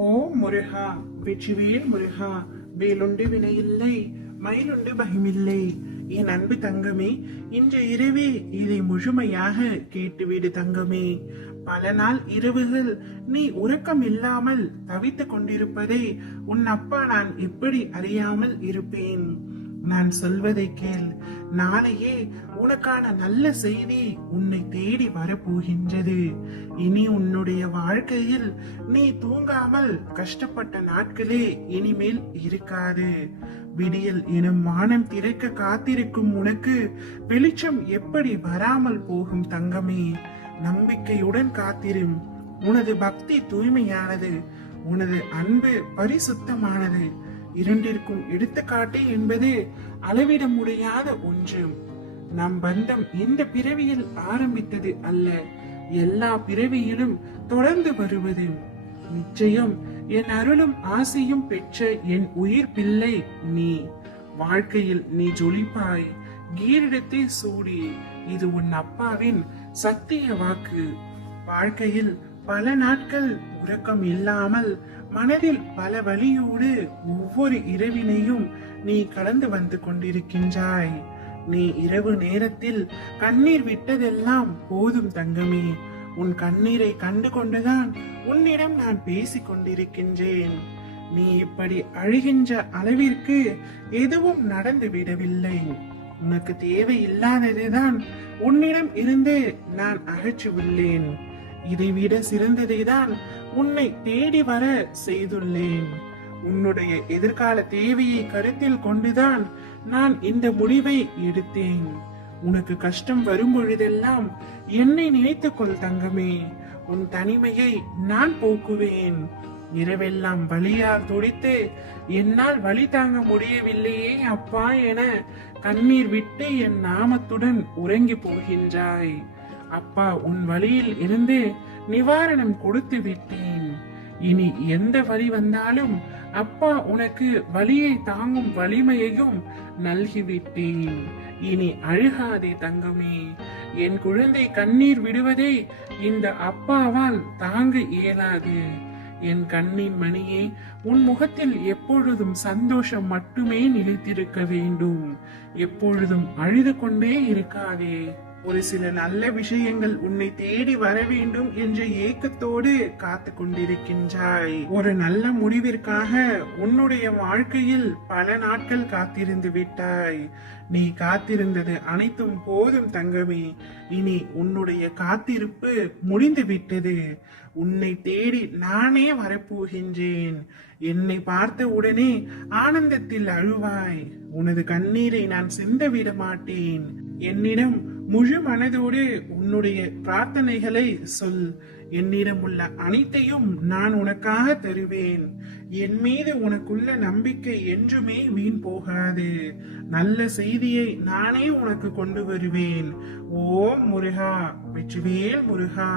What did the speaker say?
ஓ முருகா வெற்றிவேல் முருகா வேலுண்டு வினையில்லை மயிலுண்டு பயமில்லை என் அன்பு தங்கமே இன்று இரவே இதை முழுமையாக கேட்டுவிடு தங்கமே. பல நாள் இரவுகள் நீ உறக்கம் இல்லாமல் தவித்துக் கொண்டிருப்பதை உன் அப்பா நான் எப்படி அறியாமல் இருப்பேன். நான் சொல்வதை கேள். நாளையே உனக்கான நல்ல செய்தி உன்னை தேடி வரப்போகின்றது. இனி உன்னுடைய வாழ்க்கையில் நீ தூங்காமல் கஷ்டப்பட்ட நாட்களே இனிமேல் இருக்காது. விடியல் எனும் வானம் திறக்க காத்திருக்கும் உனக்கு வெளிச்சம் எப்படி வராமல் போகும் தங்கமே? நம்பிக்கையுடன் காத்திரும். உனது பக்தி தூய்மையானது. உனது அன்பு பரிசுத்தமானது. இரண்டிற்கும் எடுத்துக்காட்டு என்பது அளவிட முடியாத ஒன்று. நம் பந்தம் இந்த பிறவியில் ஆரம்பித்தது அல்ல எல்லா பிறவியிலும் தொடர்ந்து வருவது. நிச்சயம் என் அருளும் ஆசையும் பெற்ற என் உயிர் பிள்ளை நீ. வாழ்க்கையில் நீ ஜொலிப்பாய் கீரிடத்தை சூடி. இது உன் அப்பாவின் சத்திய வாக்கு. வாழ்க்கையில் பல நாட்கள் உறக்கம் இல்லாமல் மனதில் பல வழியோடு ஒவ்வொரு இரவினையும் நீ கடந்து வந்து கொண்டிருக்கின்றாய். நீ இரவு நேரத்தில் கண்ணீர் விட்டதெல்லாம் போதும் தங்கமே. உன் கண்ணீரை கண்டு கொண்டுதான் உன்னிடம் நான் பேசிக் கொண்டிருக்கின்றேன். நீ இப்படி அழுகின்ற அளவிற்கு எதுவும் நடந்து விடவில்லை. உனக்கு தேவையில்லாததுதான் உன்னிடம் இருந்து நான் அகற்றியுள்ளேன். இதைவிட சிறந்ததை தான் உன்னை தேடி வர செய்துள்ளேன். உன்னுடைய எதிர்கால தேவையை கருத்தில் கொண்டுதான் நான் இந்த முடிவை எடுத்தேன். உனக்கு கஷ்டம் வரும் பொழுதெல்லாம் என்னை நினைத்துக்கொள் தங்கமே. உன் தனிமையை நான் போக்குவேன். இரவெல்லாம் வலியால் துடித்து என்னால் வழி தாங்க முடியவில்லையே அப்பா என கண்ணீர் விட்டு என் நாமத்துடன் உறங்கி போகின்றாய். அப்பா உன் வழியில் இருந்து நிவாரணம் கொடுத்து விட்டேன். இனி எந்த வழி வந்தாலும் அப்பா உனக்கு வலியை தாங்கும் வலிமையையும் நல்கிவிட்டேன். இனி அழுகாதே தங்கமே. என் குழந்தை கண்ணீர் விடுவதை இந்த அப்பாவால் தாங்க இயலாது. என் கண்ணின் மணியே உன் முகத்தில் எப்பொழுதும் சந்தோஷம் மட்டுமே நிலைத்திருக்க வேண்டும். எப்பொழுதும் அழுது கொண்டே இருக்காதே. ஒரு சில நல்ல விஷயங்கள் உன்னை தேடி வர வேண்டும் என்ற ஏக்கத்தோடு காத்து கொண்டிருக்கின்றாய். ஒரு நல்ல முடிவிற்காக உன்னுடைய வாழ்க்கையில் பல நாட்கள் காத்திருந்து விட்டாய். நீ காத்திருந்தது அனைத்தும் போதும் தங்கமே. இனி உன்னுடைய காத்திருப்பு முடிந்து விட்டது. உன்னை தேடி நானே வரப்போகின்றேன். என்னை பார்த்த உடனே ஆனந்தத்தில் அழுவாய். உனது கண்ணீரை நான் சிந்த விட மாட்டேன் என்னிடம் முழு மனதோடு உன்னுடைய பிரார்த்தனைகளை சொல். என்னிடம் உள்ள அனைத்தையும் நான் உனக்காக தருவேன். என் மீது உனக்குள்ள நம்பிக்கை என்றுமே வீண் போகாது. நல்ல செய்தியை நானே உனக்கு கொண்டு வருவேன். ஓ முருகா வெற்றிவேல் முருகா.